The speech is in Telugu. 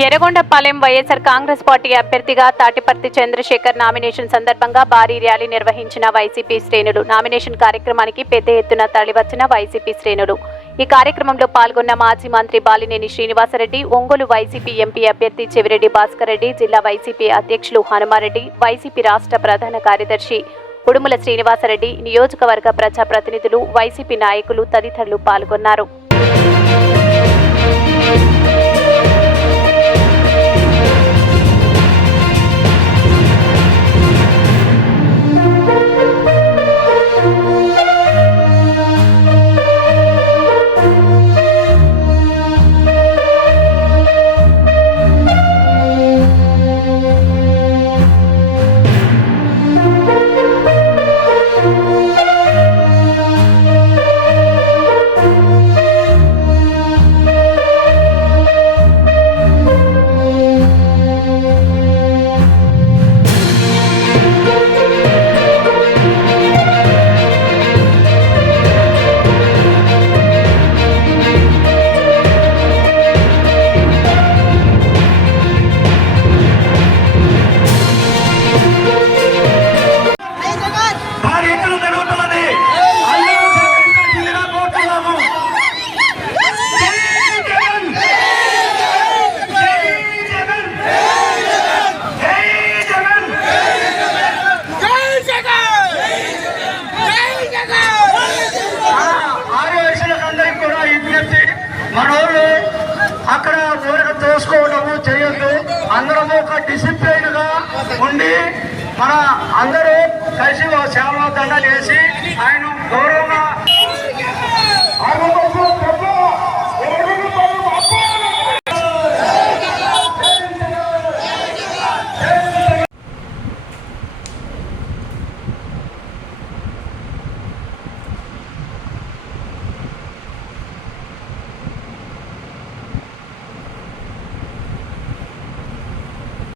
ఎర్రగొండపాలెం వైఎస్ఆర్ కాంగ్రెస్ పార్టీ అభ్యర్థిగా తాటిపర్తి చంద్రశేఖర్ నామినేషన్ సందర్భంగా భారీ ర్యాలీ నిర్వహించిన వైసీపీ శ్రేణులు. నామినేషన్ కార్యక్రమానికి పెద్ద ఎత్తున తరలివచ్చిన వైసీపీ శ్రేణులు. ఈ కార్యక్రమంలో పాల్గొన్న మాజీ మంత్రి బాలినేని శ్రీనివాసరెడ్డి, ఒంగోలు వైసీపీ ఎంపీ అభ్యర్థి చెవిరెడ్డి భాస్కర్ రెడ్డి, జిల్లా వైసీపీ అధ్యక్షులు హనుమారెడ్డి, వైసీపీ రాష్ట్ర ప్రధాన కార్యదర్శి ఉడుముల శ్రీనివాసరెడ్డి, నియోజకవర్గ ప్రజాప్రతినిధులు, వైసీపీ నాయకులు తదితరులు పాల్గొన్నారు. మనోళ్ళు అక్కడ ఊరికి తోసుకోవడము చేయొద్దు. అందరము ఒక డిసిప్లైన్ గా ఉండి మన అందరూ కలిసి సేవా దండలు వేసి ఆయన గౌరవంగా